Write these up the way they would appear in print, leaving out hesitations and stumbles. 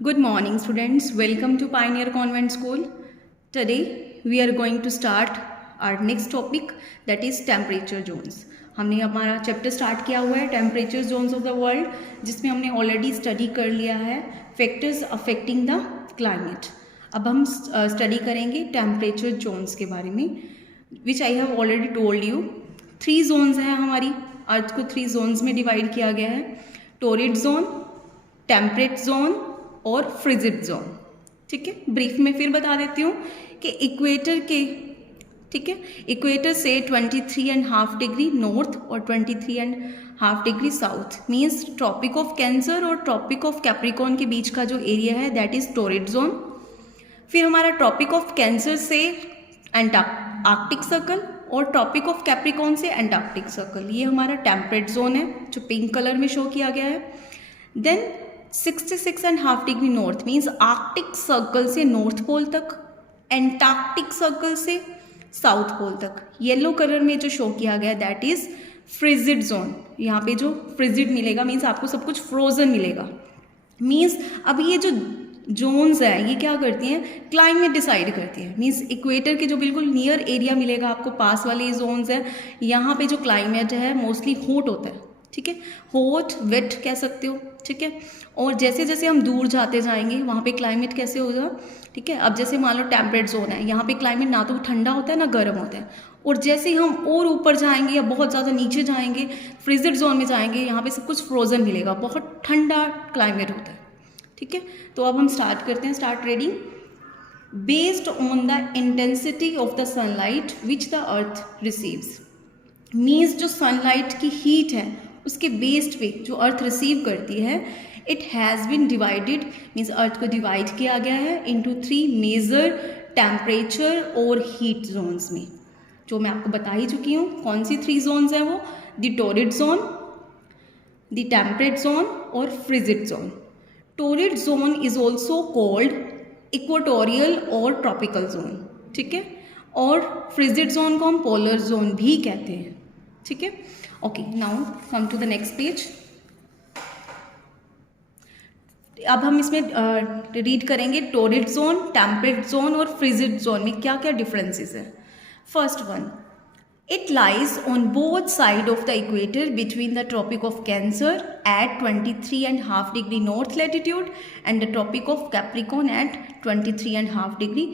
Good morning, students. Welcome to Pioneer Convent School. Today we are going to start our next topic, that is temperature zones. हमने हमारा chapter start किया हुआ है temperature zones of the world, जिसमें हमने already study कर लिया है फैक्टर्स अफेक्टिंग द क्लाइमेट. अब हम स्टडी करेंगे टेम्परेचर जोन्स के बारे में, which I have already told you. 3 zones हैं हमारी अर्थ को 3 जोन्स में डिवाइड किया गया है. टोरिड जोन, टेम्परेट जोन और फ्रिजिड जोन. ठीक है, ब्रीफ में फिर बता देती हूँ कि इक्वेटर के, ठीक है, इक्वेटर से 23.5 डिग्री नॉर्थ और 23.5 degree south means Tropic of Cancer और ट्रॉपिक ऑफ कैप्रिकॉर्न के बीच का जो एरिया है दैट इज टोरिड जोन. फिर हमारा ट्रॉपिक ऑफ कैंसर से आर्कटिक सर्कल और ट्रॉपिक ऑफ कैप्रिकॉर्न से एंटार्क्टिक सर्कल, ये हमारा टेम्परेट जोन है जो पिंक कलर में शो किया गया है. Then 66.5 degree north means Arctic Circle से नॉर्थ पोल तक, एंटार्क्टिक सर्कल से साउथ पोल तक. येलो कलर में जो शो किया गया दैट इज फ्रिजिड जोन. यहाँ पे जो फ्रिजिड मिलेगा मीन्स आपको सब कुछ फ्रोजन मिलेगा. मीन्स अब ये जो जोन्स है ये क्या करती हैं, क्लाइमेट डिसाइड करती है. मीन्स इक्वेटर के जो बिल्कुल नियर एरिया मिलेगा आपको, पास वाले ये जोन्स हैं, यहाँ पे जो क्लाइमेट है मोस्टली हॉट होता है. ठीक है, हॉट वेट कह सकते हो. ठीक है, और जैसे जैसे हम दूर जाते जाएंगे वहाँ पे क्लाइमेट कैसे होगा. ठीक है, अब जैसे मान लो टेम्परेट जोन है, यहाँ पे क्लाइमेट ना तो ठंडा होता है ना गर्म होता है. और जैसे हम और ऊपर जाएंगे या बहुत ज़्यादा नीचे जाएंगे, फ्रिजिड जोन में जाएंगे, यहाँ पे सब कुछ फ्रोजन मिलेगा, बहुत ठंडा क्लाइमेट होता है. ठीक है, तो अब हम स्टार्ट करते हैं. Start reading. Based on the intensity of the sunlight which the earth receives. Means जो सनलाइट की हीट है उसके बेस्ड पे जो अर्थ रिसीव करती है, it has been divided means earth को डिवाइड किया गया है इनटू 3 मेजर टेम्परेचर और हीट जोन्स में, जो मैं आपको बता ही चुकी हूँ. कौन सी 3 जोन्स हैं वो, the torrid zone, the temperate zone और frigid zone. Torrid zone is also called equatorial और ट्रॉपिकल जोन. ठीक है, और फ्रिजिड जोन को हम पोलर जोन भी कहते हैं. ठीक है, okay, now come to the next page. अब हम इसमें रीड करेंगे टोरिड जोन, टेम्परेट जोन और फ्रिजिड जोन में क्या क्या डिफरेंसेस है. First one, it lies on both side of the equator between the Tropic of Cancer at 23.5 degree north latitude and the Tropic of Capricorn at 23.5 degree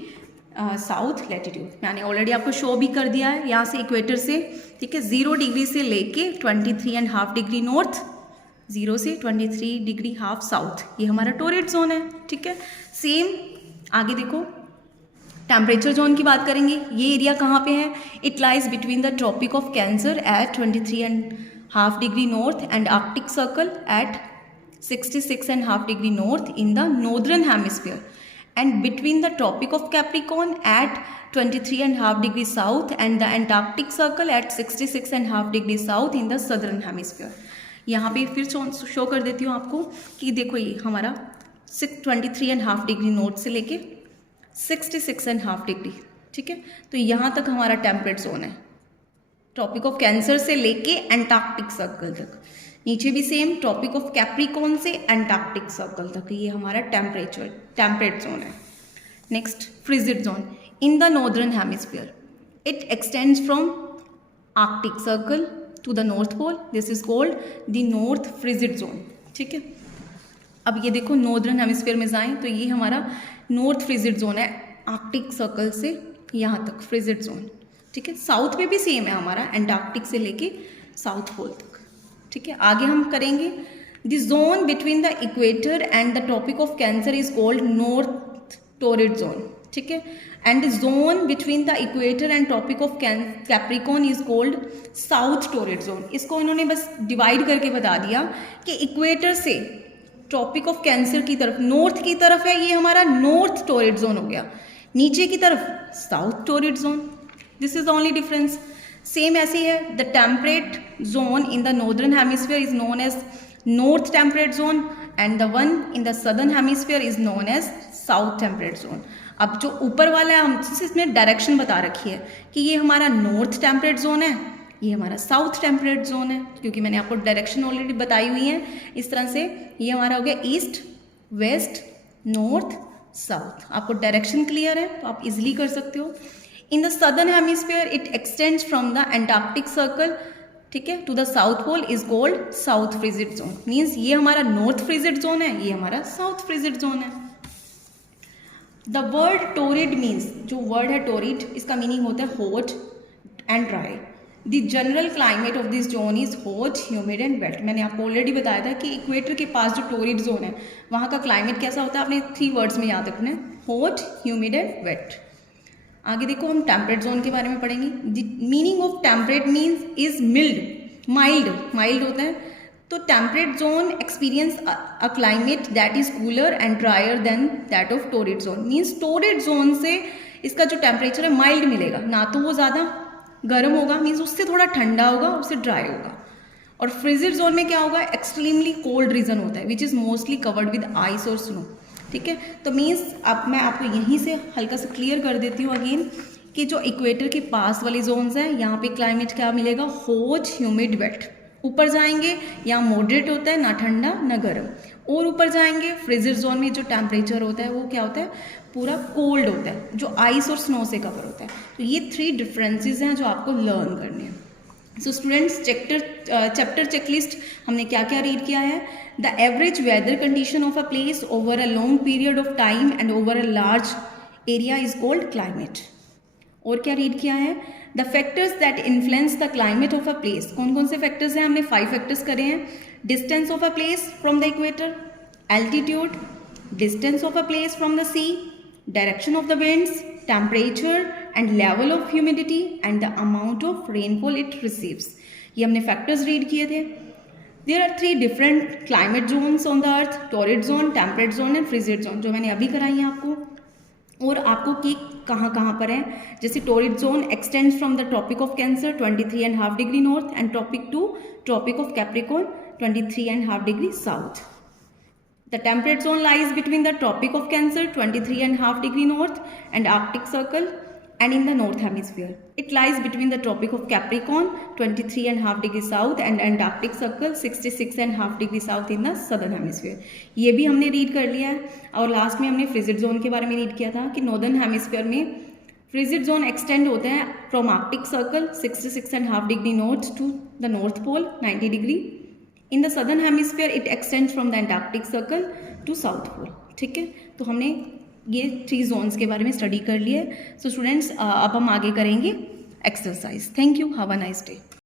south latitude. मैंने already आपको show भी कर दिया है यहाँ से equator से. ठीक है, 0 डिग्री से लेके 23.5 डिग्री नॉर्थ, 0 से 23 डिग्री हाफ साउथ, ये हमारा टोरिड जोन है. ठीक है, सेम आगे देखो, टेम्परेचर जोन की बात करेंगे. ये एरिया कहाँ पे है, it lies between the Tropic of Cancer at 23.5 degree north and Arctic Circle at 66.5 degree north in the northern hemisphere and between the tropic of Capricorn at 23.5 degree south and the Antarctic circle at 66.5 degree south in the southern hemisphere. यहाँ पे फिर show कर देती हूँ आपको कि देखो ये हमारा 23.5 डिग्री नॉर्थ से लेके 66.5 डिग्री. ठीक है, तो यहाँ तक हमारा टेम्परेट जोन है, ट्रॉपिक ऑफ कैंसर से लेके एंटार्क्टिक सर्कल तक. नीचे भी सेम, ट्रॉपिक ऑफ कैप्रिकॉर्न से एंटार्क्टिक सर्कल तक, ये हमारा टेम्परेट जोन है. Next, frigid zone in the northern hemisphere. It extends from Arctic Circle to the North Pole. This is called the north frigid zone. ठीक है, अब ये देखो नॉर्दर्न हेमिस्फीयर में जाएं तो ये हमारा नॉर्थ फ्रिजिड जोन है, आर्कटिक सर्कल से यहाँ तक फ्रिजिड जोन. ठीक है, साउथ में भी सेम है हमारा, एंटार्क्टिक से लेके साउथ पोल तक. ठीक है, आगे हम करेंगे. The zone between the equator and the Tropic of Cancer is called north torrid zone. ठीक है, and the zone between the equator and Tropic of Capricorn is called south torrid zone. इसको इन्होंने बस डिवाइड करके बता दिया कि equator से ट्रॉपिक ऑफ कैंसर की तरफ, नॉर्थ की तरफ है, ये हमारा नॉर्थ टोरिड जोन हो गया, नीचे की तरफ south torrid zone. This is the only difference. Same ऐसे है, the temperate zone in the northern hemisphere is known as north temperate zone and the one in the southern hemisphere is known as south temperate zone. अब जो ऊपर वाला है हम इसमें direction बता रखी है कि ये हमारा नॉर्थ टेम्परेट जोन है, ये हमारा साउथ टेम्परेट जोन है, क्योंकि मैंने आपको डायरेक्शन ऑलरेडी बताई हुई है. इस तरह से ये हमारा हो गया ईस्ट, वेस्ट, नॉर्थ, साउथ। आपको डायरेक्शन क्लियर है तो आप इजिली कर सकते हो। In the southern hemisphere it extends from the Antarctic Circle, ठीक है, to the South Pole is called south frigid zone. Means ये हमारा नॉर्थ फ्रिजिड जोन है, ये हमारा साउथ फ्रिजिड जोन है। द वर्ड टोरिड मीन्स, जो वर्ड है टोरिड, इसका मीनिंग होता है hot and dry. The general climate of this zone is hot, humid and wet. मैंने आपको ऑलरेडी बताया था कि इक्वेटर के पास जो टोरिड जोन है वहाँ का क्लाइमेट कैसा होता है, आपने 3 वर्ड्स में याद रखना है, हॉट, ह्यूमिड एंड वेट। आगे देखो हम टेम्परेट जोन के बारे में पढ़ेंगे। The meaning of temperate means is mild, mild होता है। तो temperate zone experience a climate that is cooler and drier than that of torrid zone. Means torrid zone से इसका जो टेम्परेचर है माइल्ड मिलेगा, ना तो वो ज़्यादा गर्म होगा, मीन्स उससे थोड़ा ठंडा होगा, उससे ड्राई होगा। और फ्रिजिड जोन में क्या होगा, एक्सट्रीमली कोल्ड रीजन होता है which is mostly covered with ice और स्नो, ठीक है। तो मीन्स अब मैं आपको यहीं से हल्का सा क्लियर कर देती हूँ अगेन कि जो इक्वेटर के पास वाली जोन्स हैं यहाँ पे क्लाइमेट क्या मिलेगा, हॉट, ह्यूमिड, वेट। ऊपर जाएंगे यहाँ मॉडरेट होता है, ना ठंडा ना गर्म। और ऊपर जाएंगे फ्रिजिड जोन में जो टेम्परेचर होता है वो क्या होता है, पूरा कोल्ड होता है, जो आइस और स्नो से कवर होता है। तो ये 3 डिफरेंसेस हैं जो आपको लर्न करने हैं। सो स्टूडेंट्स, चैप्टर चेकलिस्ट हमने क्या क्या रीड किया है। The average weather condition of a place over a long period of time and over a large area is called climate. और क्या रीड किया है, the factors that influence the climate of a place. कौन कौन से factors हैं, हमने 5 factors करे हैं। Distance of a place from the equator, altitude, distance of a place from the sea, direction of the winds, temperature and level of humidity and the amount of rainfall it receives. ये हमने factors read किए थे। There are 3 different climate zones on the earth, torrid zone, temperate zone and frigid zone, जो मैंने अभी कराई है आपको। और आपको कि कहाँ पर है, जैसे torrid zone extends from the Tropic of Cancer 23.5 degree north and Tropic of Capricorn 23.5 degree south. The temperate zone lies between the Tropic of Cancer 23.5 degree north and Arctic Circle and in the north hemisphere. It lies between the Tropic of Capricorn 23.5 degree south and Antarctic Circle 66.5 degree south in the southern hemisphere. ये भी हमने read कर लिया है। और last में हमने frigid zone के बारे में रीड किया था कि नॉर्दर्न हेमिस्फीयर में फ्रिजिड जोन एक्सटेंड होते हैं from Arctic Circle 66.5 degree north to the North Pole 90 degree. In the southern hemisphere it extends from the Antarctic Circle to South Pole, ठीक है। तो हमने ये 3 जोन्स के बारे में स्टडी कर लिए। सो स्टूडेंट्स, अब हम आगे करेंगे exercise. Thank you, have a nice day.